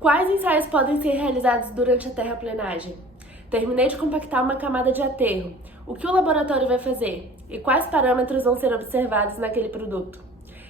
Quais ensaios podem ser realizados durante a terraplenagem? Terminei de compactar uma camada de aterro. O que o laboratório vai fazer? E quais parâmetros vão ser observados naquele produto?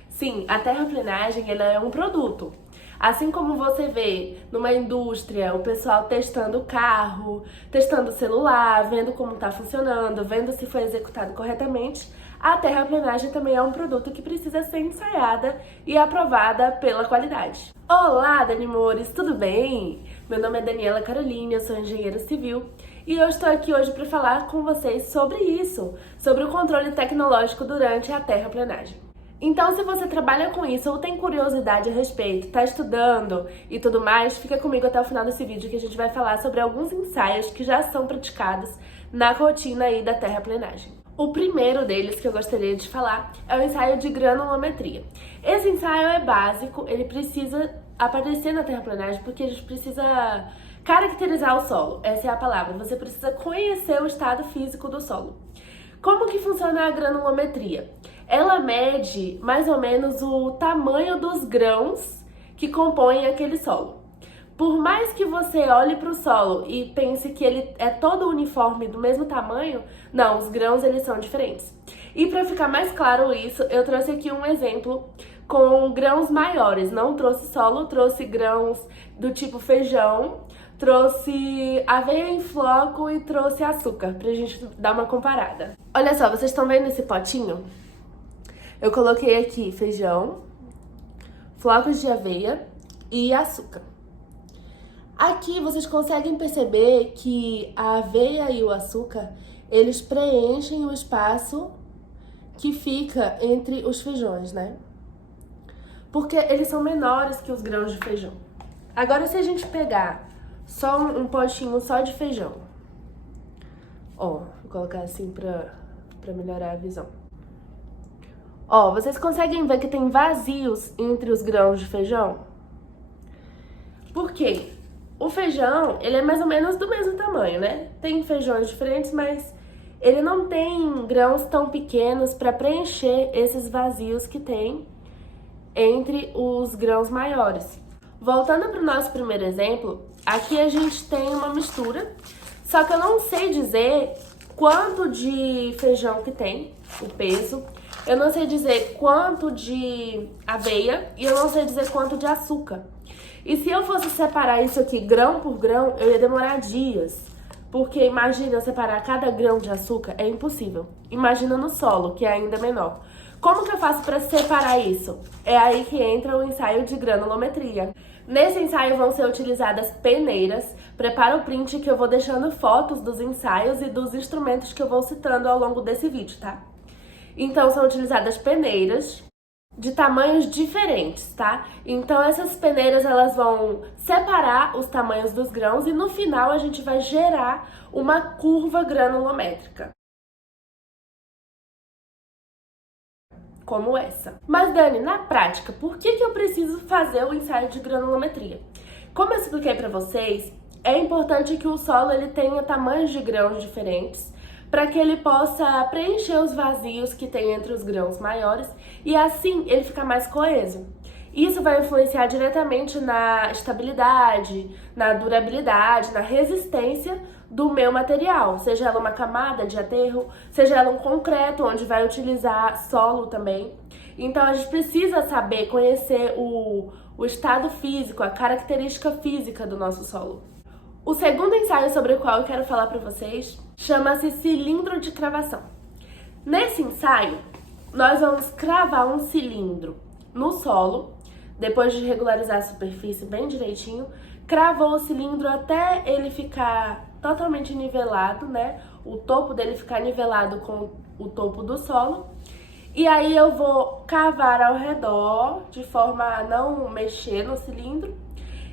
Sim, a terraplenagem ela é um produto. Assim como você vê numa indústria o pessoal testando o carro, testando o celular, vendo como está funcionando, vendo se foi executado corretamente, a terraplenagem também é um produto que precisa ser ensaiada e aprovada pela qualidade. Olá, Danimores, tudo bem? Meu nome é Daniela Caroline, eu sou engenheira civil e eu estou aqui hoje para falar com vocês sobre isso, sobre o controle tecnológico durante a terraplenagem. Então, se você trabalha com isso ou tem curiosidade a respeito, está estudando e tudo mais, fica comigo até o final desse vídeo que a gente vai falar sobre alguns ensaios que já são praticados na rotina aí da terraplenagem. O primeiro deles que eu gostaria de falar é o ensaio de granulometria. Esse ensaio é básico, ele precisa aparecer na terraplenagem porque a gente precisa caracterizar o solo, essa é a palavra, você precisa conhecer o estado físico do solo. Como que funciona a granulometria? Ela mede mais ou menos o tamanho dos grãos que compõem aquele solo. Por mais que você olhe para o solo e pense que ele é todo uniforme do mesmo tamanho, não, os grãos eles são diferentes. E para ficar mais claro isso, eu trouxe aqui um exemplo com grãos maiores. Não trouxe solo, trouxe grãos do tipo feijão, trouxe aveia em floco e trouxe açúcar, pra gente dar uma comparada. Olha só, vocês estão vendo esse potinho? Eu coloquei aqui feijão, flocos de aveia e açúcar. Aqui vocês conseguem perceber que a aveia e o açúcar, eles preenchem o espaço que fica entre os feijões, né? Porque eles são menores que os grãos de feijão. Agora, se a gente pegar só um potinho só de feijão, ó, vou colocar assim pra melhorar a visão. Ó, vocês conseguem ver que tem vazios entre os grãos de feijão? Por quê? O feijão, ele é mais ou menos do mesmo tamanho, né? Tem feijões diferentes, mas ele não tem grãos tão pequenos para preencher esses vazios que tem entre os grãos maiores. Voltando para o nosso primeiro exemplo, aqui a gente tem uma mistura, só que eu não sei dizer quanto de feijão que tem, o peso, eu não sei dizer quanto de aveia e eu não sei dizer quanto de açúcar. E se eu fosse separar isso aqui grão por grão, eu ia demorar dias. Porque imagina eu separar cada grão de açúcar, é impossível. Imagina no solo, que é ainda menor. Como que eu faço para separar isso? É aí que entra o ensaio de granulometria. Nesse ensaio vão ser utilizadas peneiras. Prepara o print que eu vou deixando fotos dos ensaios e dos instrumentos que eu vou citando ao longo desse vídeo, tá? Então são utilizadas peneiras de tamanhos diferentes, tá? Então essas peneiras elas vão separar os tamanhos dos grãos e no final a gente vai gerar uma curva granulométrica. Como essa. Mas Dani, na prática, por que eu preciso fazer o ensaio de granulometria? Como eu expliquei para vocês, é importante que o solo ele tenha tamanhos de grãos diferentes para que ele possa preencher os vazios que tem entre os grãos maiores e assim ele ficar mais coeso. Isso vai influenciar diretamente na estabilidade, na durabilidade, na resistência do meu material, seja ela uma camada de aterro, seja ela um concreto, onde vai utilizar solo também. Então a gente precisa saber, conhecer o estado físico, a característica física do nosso solo. O segundo ensaio sobre o qual eu quero falar para vocês chama-se cilindro de cravação. Nesse ensaio, nós vamos cravar um cilindro no solo, depois de regularizar a superfície bem direitinho, cravou o cilindro até ele ficar totalmente nivelado, né? O topo dele ficar nivelado com o topo do solo. E aí eu vou cavar ao redor, de forma a não mexer no cilindro,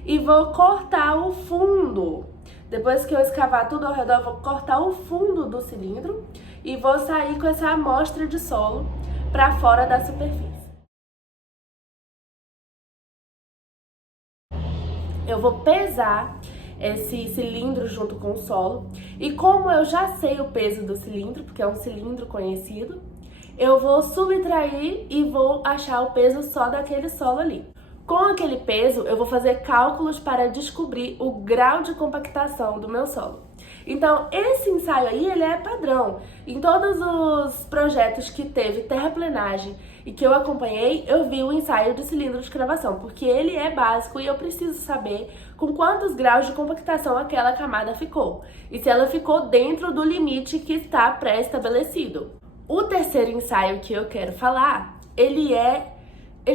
e vou cortar o fundo. Depois que eu escavar tudo ao redor, eu vou cortar o fundo do cilindro e vou sair com essa amostra de solo para fora da superfície. Eu vou pesar esse cilindro junto com o solo e como eu já sei o peso do cilindro, porque é um cilindro conhecido, eu vou subtrair e vou achar o peso só daquele solo ali. Com aquele peso, eu vou fazer cálculos para descobrir o grau de compactação do meu solo. Então, esse ensaio aí, ele é padrão. Em todos os projetos que teve terraplenagem e que eu acompanhei, eu vi o ensaio de cilindro de escavação, porque ele é básico e eu preciso saber com quantos graus de compactação aquela camada ficou e se ela ficou dentro do limite que está pré-estabelecido. O terceiro ensaio que eu quero falar, ele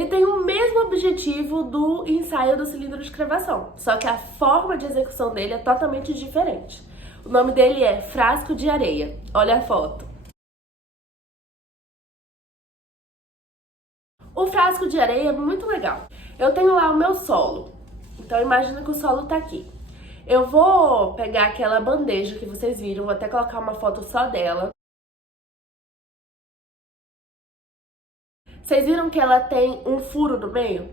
tem o mesmo objetivo do ensaio do cilindro de escavação, só que a forma de execução dele é totalmente diferente. O nome dele é frasco de areia. Olha a foto. O frasco de areia é muito legal. Eu tenho lá o meu solo. Então imagina que o solo tá aqui. Eu vou pegar aquela bandeja que vocês viram, vou até colocar uma foto só dela. Vocês viram que ela tem um furo no meio?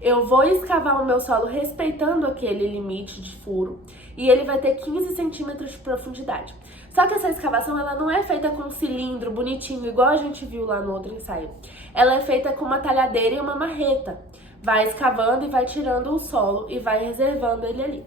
Eu vou escavar o meu solo respeitando aquele limite de furo e ele vai ter 15 centímetros de profundidade. Só que essa escavação ela não é feita com um cilindro bonitinho, igual a gente viu lá no outro ensaio. Ela é feita com uma talhadeira e uma marreta. Vai escavando e vai tirando o solo e vai reservando ele ali.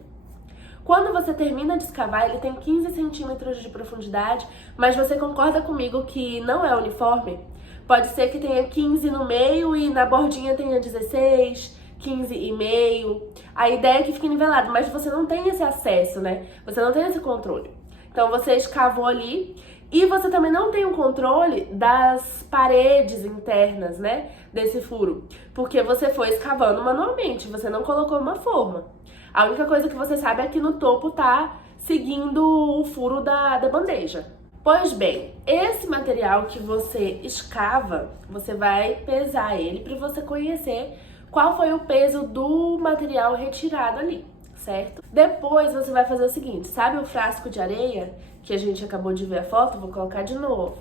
Quando você termina de escavar, ele tem 15 centímetros de profundidade, mas você concorda comigo que não é uniforme? Pode ser que tenha 15 no meio e na bordinha tenha 16, 15,5. A ideia é que fique nivelado, mas você não tem esse acesso, né? Você não tem esse controle. Então você escavou ali e você também não tem o controle das paredes internas, né? Desse furo, porque você foi escavando manualmente, você não colocou uma forma. A única coisa que você sabe é que no topo tá seguindo o furo da bandeja. Pois bem, esse material que você escava, você vai pesar ele para você conhecer qual foi o peso do material retirado ali, certo? Depois você vai fazer o seguinte, sabe o frasco de areia que a gente acabou de ver a foto? Vou colocar de novo.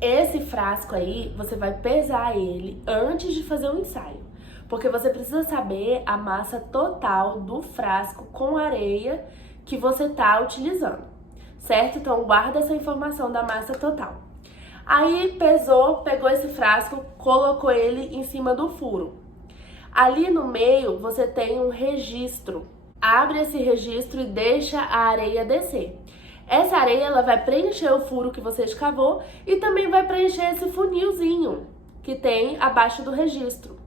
Esse frasco aí, você vai pesar ele antes de fazer o ensaio, porque você precisa saber a massa total do frasco com areia que você está utilizando, certo? Então guarda essa informação da massa total. Aí pesou, pegou esse frasco, colocou ele em cima do furo. Ali no meio você tem um registro. Abre esse registro e deixa a areia descer. Essa areia ela vai preencher o furo que você escavou e também vai preencher esse funilzinho que tem abaixo do registro.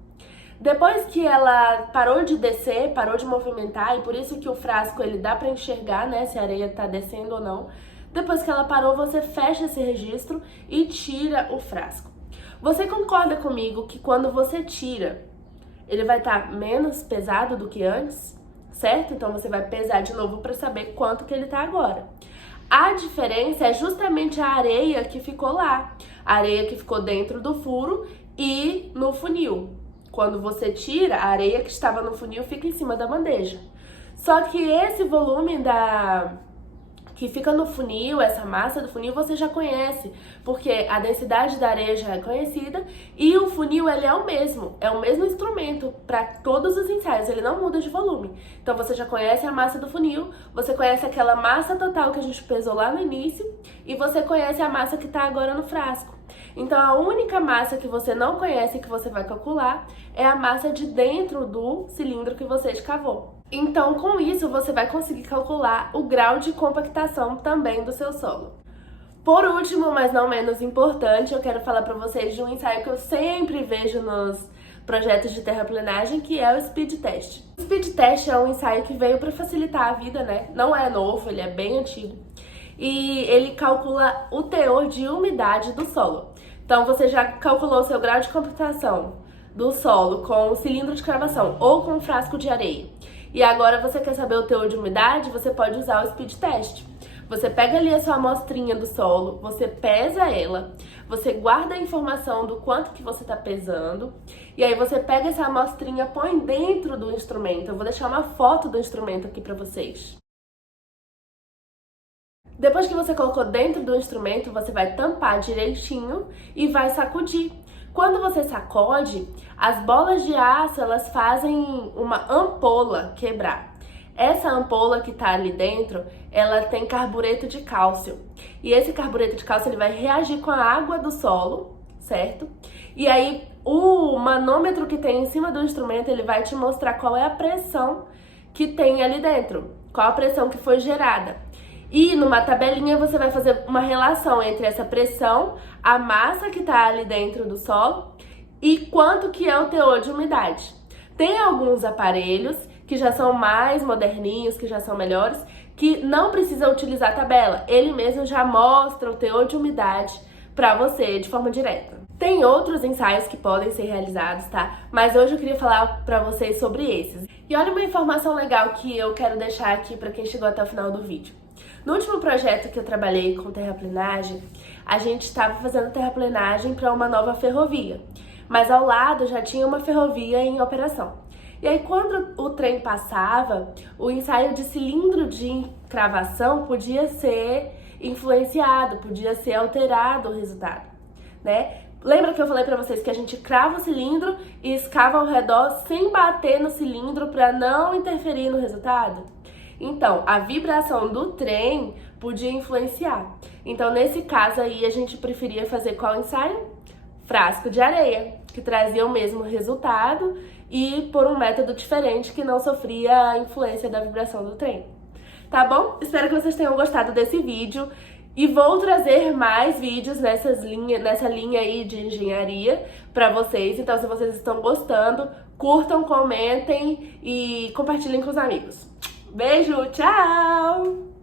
Depois que ela parou de descer, parou de movimentar, e por isso que o frasco ele dá para enxergar, né, se a areia tá descendo ou não. Depois que ela parou, você fecha esse registro e tira o frasco. Você concorda comigo que quando você tira, ele vai estar menos pesado do que antes, certo? Então você vai pesar de novo para saber quanto que ele tá agora. A diferença é justamente a areia que ficou lá, a areia que ficou dentro do furo e no funil. Quando você tira, a areia que estava no funil fica em cima da bandeja. Só que esse volume que fica no funil, essa massa do funil, você já conhece, porque a densidade da areia já é conhecida e o funil ele é o mesmo instrumento para todos os ensaios, ele não muda de volume. Então você já conhece a massa do funil, você conhece aquela massa total que a gente pesou lá no início e você conhece a massa que está agora no frasco. Então a única massa que você não conhece e que você vai calcular é a massa de dentro do cilindro que você escavou. Então com isso você vai conseguir calcular o grau de compactação também do seu solo. Por último, mas não menos importante, eu quero falar para vocês de um ensaio que eu sempre vejo nos projetos de terraplenagem, que é o speed test. O speed test é um ensaio que veio para facilitar a vida, né? Não é novo, ele é bem antigo. E ele calcula o teor de umidade do solo. Então você já calculou o seu grau de compactação do solo com o cilindro de escavação ou com o frasco de areia. E agora você quer saber o teor de umidade, você pode usar o speed test. Você pega ali a sua amostrinha do solo, você pesa ela, você guarda a informação do quanto que você está pesando, e aí você pega essa amostrinha, põe dentro do instrumento. Eu vou deixar uma foto do instrumento aqui para vocês. Depois que você colocou dentro do instrumento, você vai tampar direitinho e vai sacudir. Quando você sacode, as bolas de aço elas fazem uma ampola quebrar. Essa ampola que tá ali dentro, ela tem carbureto de cálcio. E esse carbureto de cálcio ele vai reagir com a água do solo, certo? E aí O manômetro que tem em cima do instrumento, ele vai te mostrar qual é a pressão que tem ali dentro, qual a pressão que foi gerada. E numa tabelinha você vai fazer uma relação entre essa pressão, a massa que está ali dentro do solo e quanto que é o teor de umidade. Tem alguns aparelhos que já são mais moderninhos, que já são melhores, que não precisa utilizar a tabela. Ele mesmo já mostra o teor de umidade para você de forma direta. Tem outros ensaios que podem ser realizados, tá? Mas hoje eu queria falar para vocês sobre esses. E olha uma informação legal que eu quero deixar aqui para quem chegou até o final do vídeo. No último projeto que eu trabalhei com terraplenagem, a gente estava fazendo terraplenagem para uma nova ferrovia, mas ao lado já tinha uma ferrovia em operação. E aí quando o trem passava, o ensaio de cilindro de encravação podia ser influenciado, podia ser alterado o resultado, né? Lembra que eu falei pra vocês que a gente crava o cilindro e escava ao redor sem bater no cilindro para não interferir no resultado? Então, a vibração do trem podia influenciar. Então, nesse caso aí, a gente preferia fazer qual ensaio? Frasco de areia, que trazia o mesmo resultado e por um método diferente que não sofria a influência da vibração do trem. Tá bom? Espero que vocês tenham gostado desse vídeo. E vou trazer mais vídeos nessa linha aí de engenharia para vocês. Então, se vocês estão gostando, curtam, comentem e compartilhem com os amigos. Beijo, tchau!